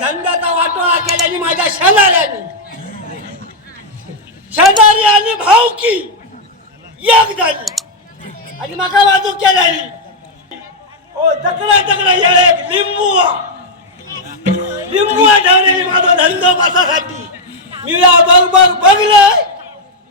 धंद्याचा वाटोळा केल्याने माझ्या शेजाऱ्याने शेजारी आणि भावकी एक झाली. आणि मका वाजूक केल्याने ओ तकडा तकडा येळे लिंबू. लिंबू ठेवलेली माझा धंदो बसासाठी. मी या बघ बघ बघलोय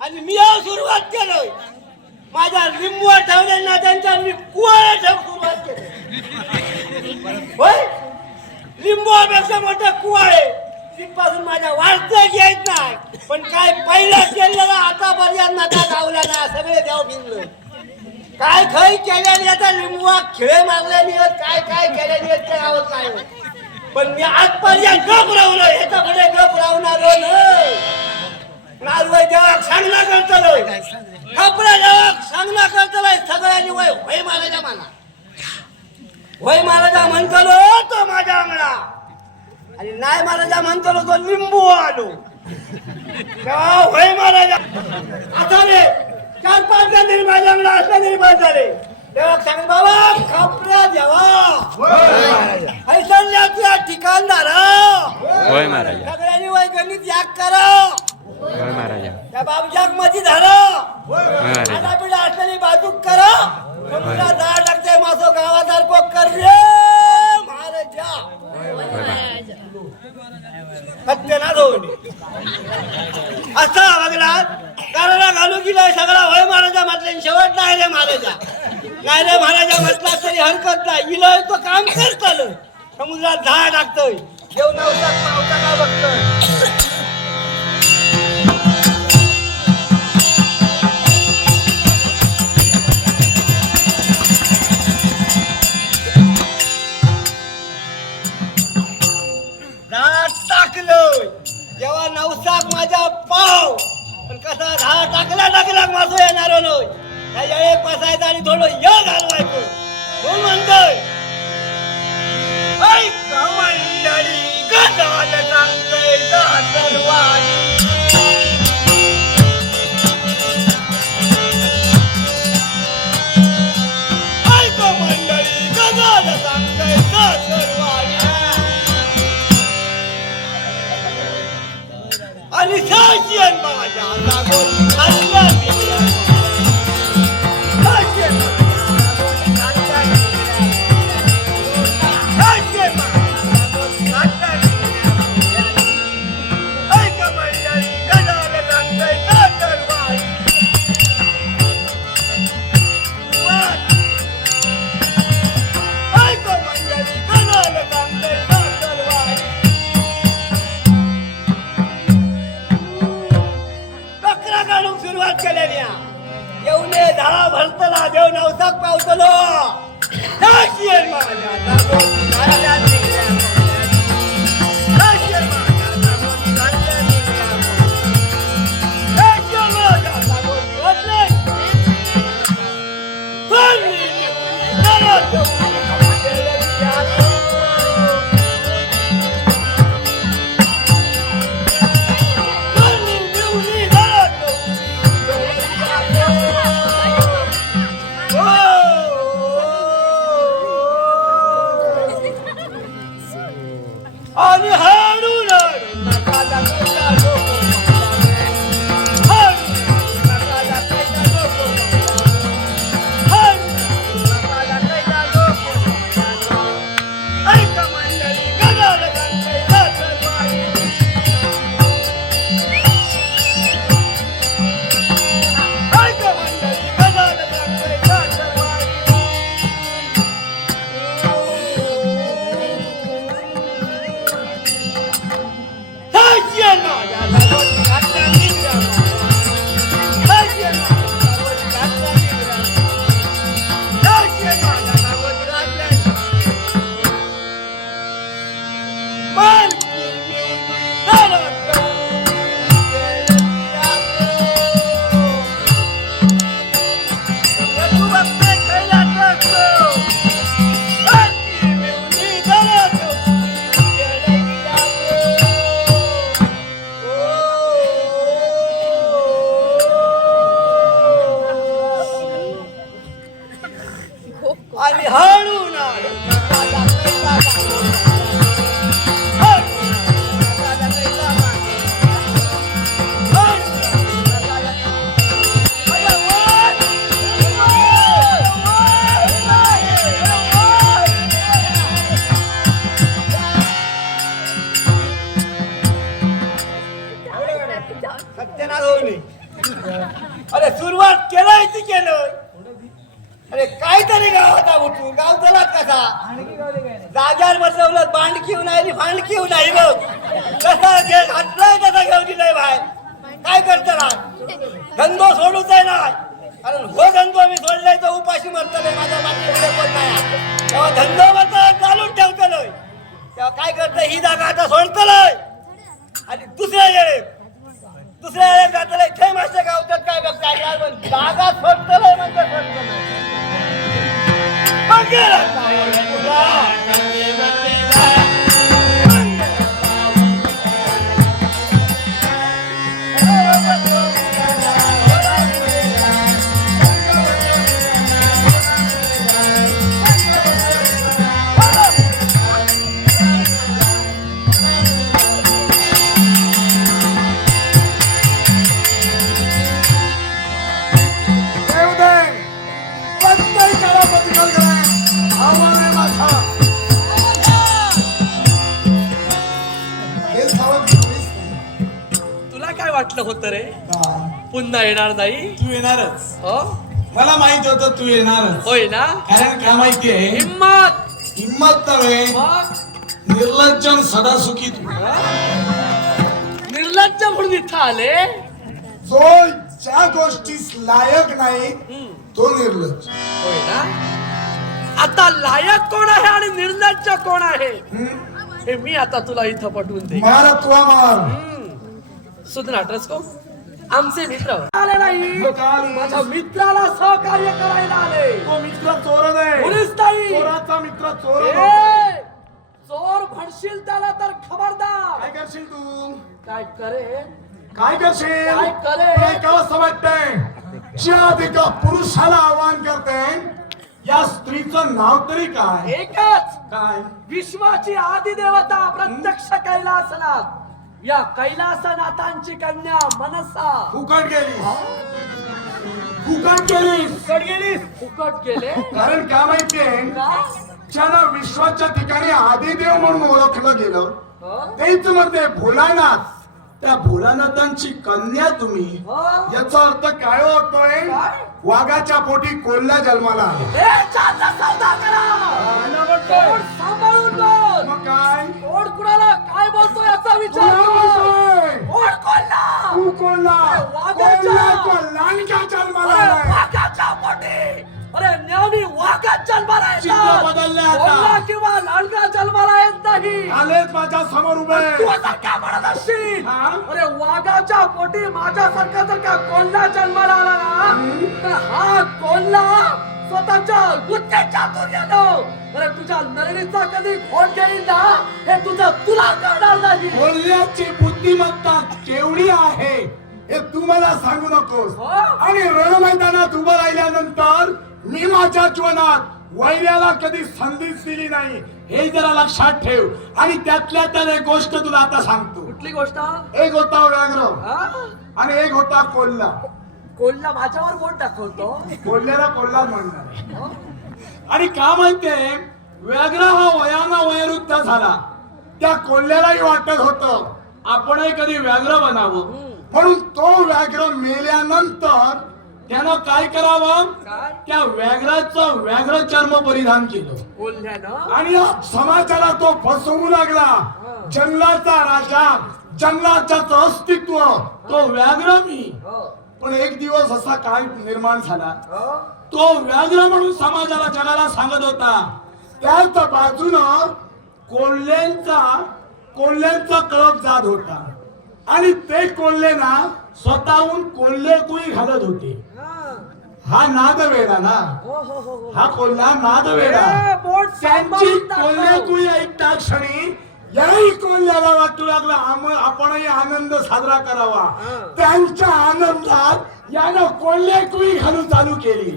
आणि मी या सुरुवात केलोय. माझ्या लिंबू ठेवलेली ना त्यांच्या मी कुवाळ्या ठेव सुरुवात केली. होय? लिंबूपेक्षा मोठं कुवाळे तिथपासून माझ्या वाढतं येत नाही. पण काय पहिला आता आतापर्यंत नका लावला ना सगळे देव भिन्न काय खय केल्याने आता लिंबुआ खिळे मारल्याने आहेत, काय काय केल्याने आहेत ते आवत नाही पण मी आजपर्यंत गप राहलो ह्याच्या पुढे गप राहणार नाही नाजवय देवाक सांगना करतलोय कपडा देवाक सांगणं करतलोय सगळ्यांनी वय होय मारायला मला वय महाराजा म्हणतलो तो माझ्या अंगणा आणि नाही महाराजा म्हणतलो तो लिंबू आलो तेव्हा वय महाराजा आता रे चार पाच जण तरी माझ्या अंगणा असला तरी बस झाले. सांग बाबा खपऱ्या देवा ऐसल्या तुझ्या ठिकाणदार. होय महाराजा. सगळ्यांनी वय गणित याग करा. होय महाराजा. त्या बाबूजाकमध्ये धरा. होय महाराजा. आता पिढा असलेली बाजूक करा. समुद्रात दहा टाकते मासो गावासारखं कर रे महाराजा. होय महाराजा सत्य ना दोन असा बघला कराला घालू गेलाय सगळा वय महाराजा म्हटले शेवट नाही रे महाराजा. नाही रे महाराजा म्हटला तरी हरकत नाही. इलोय तो काम करतल समुद्रात दहा टाकतोय जेवण पावता का बघतोय. आणि साशियन तेव्हा काय करतोय ही जागा आता सोडतलोय. आणि दुसऱ्या वेळे दुसऱ्या वेळेस जातलोय. ते मासे गावतात काय बघताय? काय जागा सोडतलोय म्हणजे सोडतलोय. वाटलं होतं रे? पुन्हा येणार नाही. तू येणारच. हो? मला माहीत होतं तू येणारच. होय ना? कारण का माहितीये हिम्मत. हिम्मत नव्हे मग? निर्लज्जन सदा सुखी तू निर्लज्ज म्हणून इथं आले? जो ज्या गोष्टीस लायक नाही तो निर्लज्ज. होय ना? आता लायक कोण आहे आणि निर्लज्ज कोण आहे? हे मी आता तुला इथं पटवून दे मारा तुला मार. सुधन आठवस को आमचे मित्र आले नाही. माझ्या मित्राला सहकार्य करायला आले. तो मित्र चोर नाही पोलीस नाही चोराचा मित्र चोर ए, चोर म्हणशील त्याला तर खबरदार. काय करशील तू? काय करे? काय करशील? काय करेल? तुला असं वाटतंय. ज्या एका पुरुषाला आव्हान करते या स्त्रीचं नाव तरी काय? एकच. काय? विश्वाची आदी देवता प्रत्यक्ष कैलासनाथ. या कैलासनाथांची कन्या मनसा. फुकट गेली फुकट गेली फुकट गेली फुकट गेले? कारण काय माहितीये? ज्याला विश्वाच्या ठिकाणी आदिदेव म्हणून ओळखलं गेलं? तेच म्हणते भोलानाथ. त्या भोलानाथांची कन्या तुम्ही? याचा अर्थ काय होतोय? वाघाच्या पोटी कोल्हा जन्माला काय तोड कुणाला काय बोलतो याचा विचार कोण कर. बोलतोय? तोड कोणला तू कोल्हा वाघाच्या- कोल्हा तो लांडगा जन्माला अरे आलाय. वाघाच्या पोटी अरे नेहमी वाघात जन्माला चित्र येतात बदलले आता. कोल्हा किंवा लांडगा जन्माला येत नाही आलेच माझ्यासमोर उभे तू आता काय म्हणत असशील हा? अरे वाघाच्या पोटी माझ्यासारखा जर का कोल्हा जन्माला आला ना तर हा कोल्हा स्वतःच्या गुत्ते चातुर्यानं अरे तुझ्या नरणीचा कधी घोट घेईल ना? हे तुझं तुला कळणार नाही. बोलण्याची बुद्धिमत्ता केवढी आहे हे तू मला सांगू नकोस. हो? आणि रण मैदानात उभं राहिल्यानंतर मी माझ्या जीवनात वैर्याला कधी संधीच दिली नाही हे जरा लक्षात ठेव. आणि त्यातल्या त्यात एक गोष्ट तुला आता सांगतो. कुठली गोष्ट? एक होता व्याघ्र हा? आणि एक होता कोल्हा. कोल्हा माझ्यावर बोट दाखवतो कोल्ह्याला कोल्हा म्हणणार. हो? आणि का माहितीये व्याघ्र हा वयानं वयरुद्ध झाला. त्या कोल्ह्यालाही वाटत होत आपणही कधी व्याघ्र बनावं. म्हणून तो व्याघ्र मेल्यानंतर त्यानं काय करावं? त्या व्याघ्राचं व्याघ्र चर्म परिधान केलं. कोल्ह्यानं? आणि समाजाला तो फसवू लागला. जंगलाचा राजा जंगलाच्याच अस्तित्व तो व्याघ्र मी. हो. पण एक दिवस असा काय निर्माण झाला? तो व्याघ्र म्हणून समाजाला जगाला सांगत होता त्याच बाजूनं कोल्ह्यांचा कोल्ह्यांचा कळप जात होता आणि ते कोल्हे ना स्वतःहून कोल्हे कुई घालत होते हा. हा नाद वेडा ना हो, हो, हो, हो. कोल्हा नाद वेडा ए, बोट त्यांची. कोल्हे कुई ऐकता क्षणी याही कोल्ह्याला वाटू लागला? आपणही आनंद साजरा करावा. त्यांच्या आनंदात यानं कोल्हे कुई घालू चालू केली.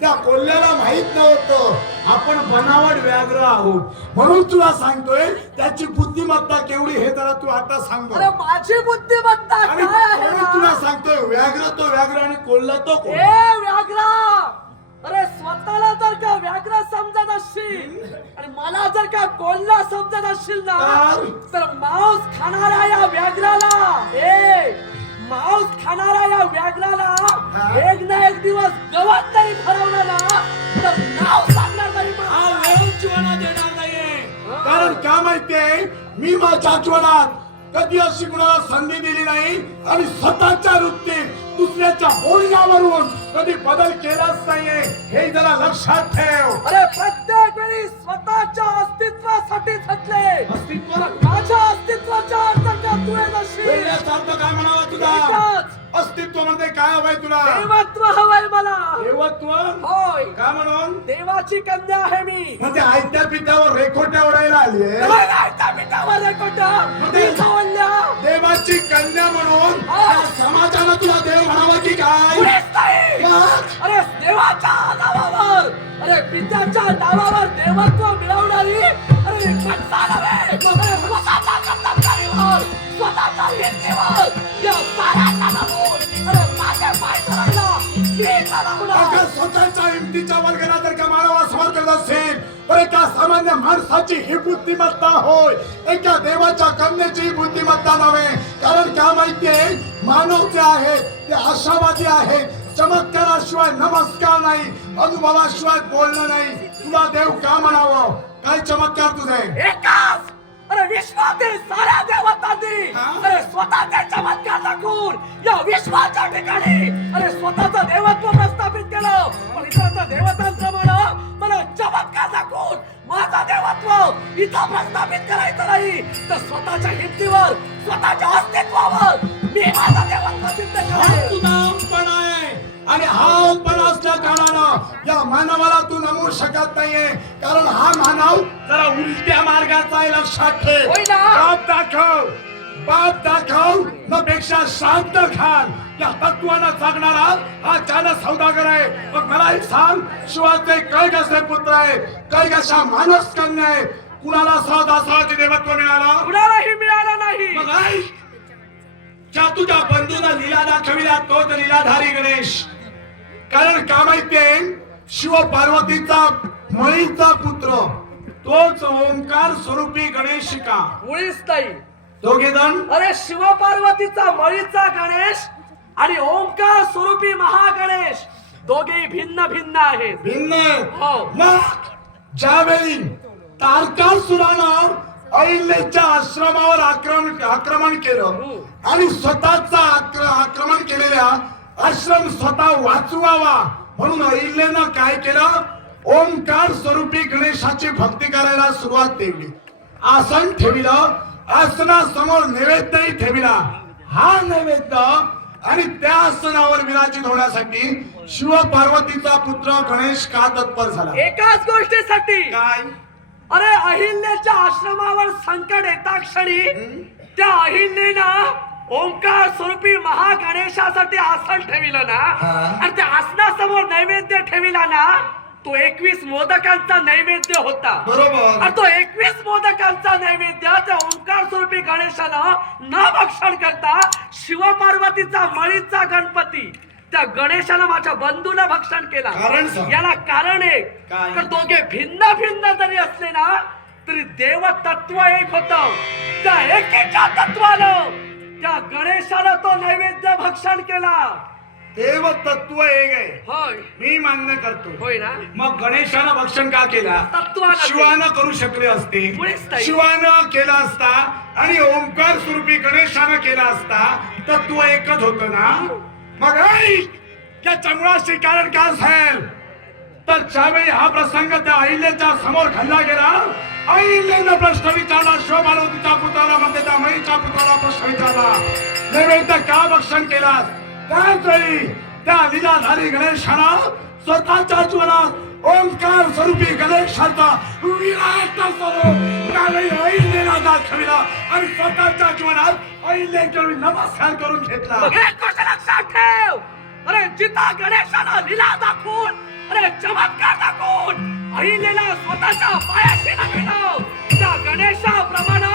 त्या कोल्ह्याला माहीत नव्हतं. आपण बनावट व्याघ्र आहोत. म्हणून तुला सांगतोय त्याची बुद्धिमत्ता केवढी हे जरा तू आता सांगतो अरे माझी बुद्धिमत्ता आणि म्हणून तुला? सांगतोय व्याघ्र तो व्याघ्र आणि कोल्हा तो ए कोल्हा. व्याघ्रा! अरे स्वतःला जर का व्याघ्र समजत असशील आणि मला जर का कोल्हा समजत असशील ना तर? मांस खाणाऱ्या या व्याघ्राला ए मांस खाणाऱ्या या व्याघ्राला एक ना एक दिवस गवत नाही ठरवलं ना तर नाव सांगणार नाही हा मला. वेळ येणार नाहीये कारण का माहितीये मी माझ्या जीवनात कधी अशी कुणाला संधी दिली नाही आणि स्वतःच्या वृत्तीत दुसऱ्याच्या बोलण्यावरून कधी बदल केलाच नाहीये हे जरा लक्षात ठेव. अरे प्रत्येक वेळी स्वतःच्या अस्तित्वासाठी झटले अस्तित्व माझ्या अस्तित्वाच्या अंतर्गत तू येत असशील. बोलण्याचा अर्थ काय म्हणावा तुला? अस्तित्वमध्ये काय हवंय तुला? देवत्व हवंय मला. देवत्व? होय. का म्हणून? देवाची कन्या आहे मी. म्हणजे आयत्या पिठावर रेखोट्या ओढायला आलीये? काय राहायचा मिठावर रे कोटं? मध्ये- मी जावल्या. देवाची कन्या म्हणून हा. समाजाला तुला देव म्हणावं की काय? अरे देवाच्या नावावर. अरे पित्याच्या नावावर देवत्व मिळवणारी अरे स्वतःच्या स्वतःच्या हिमतीवर या स्वतःच्या हिमतीच्या वर्गाला जर का असेल तर एका सामान्य माणसाची ही बुद्धिमत्ता होय. एका देवाच्या कन्याची ही बुद्धिमत्ता नव्हे. कारण का माहितीये मानव जे आहेत ते आशावादी आहेत चमत्काराशिवाय नमस्कार नाही अनुभवाशिवाय बोलणं नाही. तुला देव का म्हणावं? काय चमत्कार तुझे? अरे विश्वातील साऱ्या देवतांनी? अरे स्वतःचे चमत्कार दाखवून या विश्वाच्या ठिकाणी अरे स्वतःचं देवत्व प्रस्थापित केलं. पण इतरांचं देवतांप्रमाणे मला चमत्कार दाखवून माझं देवत्व इथं प्रस्थापित करायचं नाही. तर स्वतःच्या हिमतीवर स्वतःच्या अस्तित्वावर मी माझं देवत्व सिद्ध हा या मानवाला तू नमवू शकत नाहीये. कारण हा मानव जरा उलट्या मार्गाचा आहे लक्षात ठेव? बाप दाखव. बाप दाखव न पेक्षा शांत खान या तत्वानं जगणारा हा चालक सौदागर आहे. मग मला एक सांग शिवाचे कै कसे पुत्र आहे. कै कशा मानस कन्या आहे. कुणाला सहज असळाचे देवत्व मिळालं? कुणालाही मिळालं नाही. मग ज्या तुझ्या बंधूला लीला दाखविला तोच लीलाधारी गणेश. कारण का माहितीये शिव पार्वतीचा मळीचा पुत्र. तोच ओंकार स्वरूपी गणेश का मुळीच नाही दोघे जण? अरे शिवपार्वतीचा मळीचा गणेश आणि ओंकार स्वरूपी महागणेश. दोघे भिन्न भिन्न आहेत. भिन्न हो. मग ज्यावेळी तारकासुरानं अहिल्याच्या आश्रमावर आक्रमण आक्रमण केलं आणि स्वतःचा आक्र- आक्रमण केलेल्या आश्रम स्वतः वाचवावा. म्हणून अहिल्यानं काय केलं? ओंकार स्वरूपी गणेशाची भक्ती करायला सुरुवात केली. आसन ठेविलं. आसनासमोर नैवेद्यही ठेविला. हा नैवेद्य आणि त्या आसनावर विराजित होण्यासाठी शिव पार्वतीचा पुत्र गणेश का तत्पर झाला? एकाच गोष्टीसाठी. काय? अरे अहिल्याच्या आश्रमावर संकट येता क्षणी त्या अहिल्यानं ओंकार स्वरूपी महागणेशासाठी आसन ठेविलं ना. आणि त्या आसनासमोर नैवेद्य ठेविला ना तो एकवीस मोदकांचा नैवेद्य होता बरोबर आणि तो एकवीस मोदकांचा नैवेद्य त्या ओंकार स्वरूपी गणेशानं न भक्षण करता शिवपार्वतीचा मळीचा गणपती त्या गणेशानं माझ्या बंधूला भक्षण केला कारण सांग. याला कारण काय? तर दोघे भिन्न भिन्न जरी असले ना तरी देव तत्व एक होत त्या एकेच्या तत्वानं त्या गणेशानं तो नैवेद्य भक्षण केला. देव तत्व एक आहे होय. मी मान्य करतो. होय ना? मग गणेशानं भक्षण का केला? तत्वानं शिवानं करू शकले असते. मुळीच नाही. शिवानं केला असता आणि ओंकार स्वरूपी गणेशानं केला असता तत्व एकच होत ना? मग ऐक याच्या मुळाशी कारण काय असेल? तर ज्यावेळी हा प्रसंग त्या अहिल्याच्या समोर घडला गेला अहिल्यानं प्रश्न विचारला शोभारवतीच्या पुत्राला म्हणजे त्या मईच्या पुत्राला प्रश्न विचारला नैवेद्य का भक्षण केला त्याच त्या लीलाधारी गणेशाला स्वतःच्या जीवनात ओंकार स्वरूपी गणेशाचा विराट स्वरूप त्यावेळी अहिल्याला दाखविला आणि स्वतःच्या जीवनात अहिल्याकडे नमस्कार करून घेतला. एक गोष्ट लक्षात ठेव? अरे जिता गणेशाला लीला दाखवून अरे चमत्कार दाखवून अहिलेला स्वतःच्या पायाशी नमिलं त्या गणेशाप्रमाणे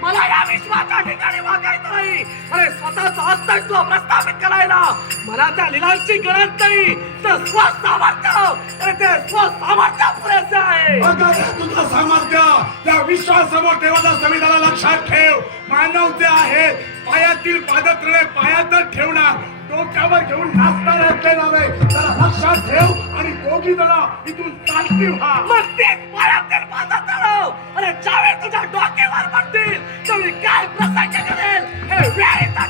मला या विश्वाच्या ठिकाणी वागायचं नाही. अरे स्वतःच अस्तित्व प्रस्थापित करायला मला त्या लिलांची गरज नाही. तर स्वसामर्थ्य. ते स्वसामर्थ्य पुरेसे आहे. तुझं सामर्थ्य. त्या विश्वासमोर ठेवायचा संविधाना लक्षात ठेव. मानव जे आहे पायातील पादत्रणे पायातच ठेवणार. डोक्यावर घेऊन नाचता येणार नाही. लक्षात ठेव. आणि दोघी जण इथून चालती व्हा. मग तेच पायातील माझा तळाव आणि ज्यावेळी तुझ्या डोक्यावर पडतील त्यावेळी काय प्रसंग करेल हे वेळेचा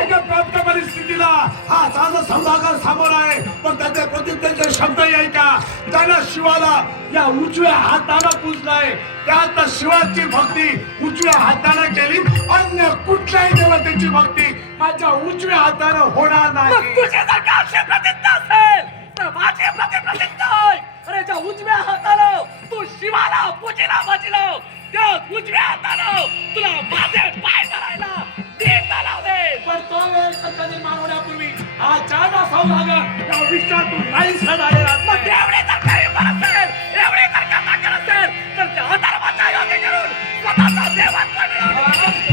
अगं प्राप्त परिस्थितीला हा साधा सौदागर समोर आहे. पण त्याचे प्रतिज्ञेचे शब्द का त्यानं शिवाला या उजव्या हातानं पुजलाय त्यात शिवाची भक्ती उजव्या हातानं केली. अन्य कुठल्याही देवतेची भक्ती माझ्या उजव्या हातानं होणार नाही. तुझी जर का असेल? तर माझी प्रति प्रतिज्ञा अरे ज्या उजव्या हातानं तू शिवाला पूजेला बाजीला त्या उजव्या हातानं तुला माझे पाय धरायला ते दे पण तो वेळ कधी मानवण्यापूर्वी हा चांदा सौदागर या विश्वातून नाही झालेला मग एवढे तर काही बरं असेल एवढे तर का ताकद असेल तर त्या अधर्माचा योग्य करून स्वतःचा देवाचा मिळवला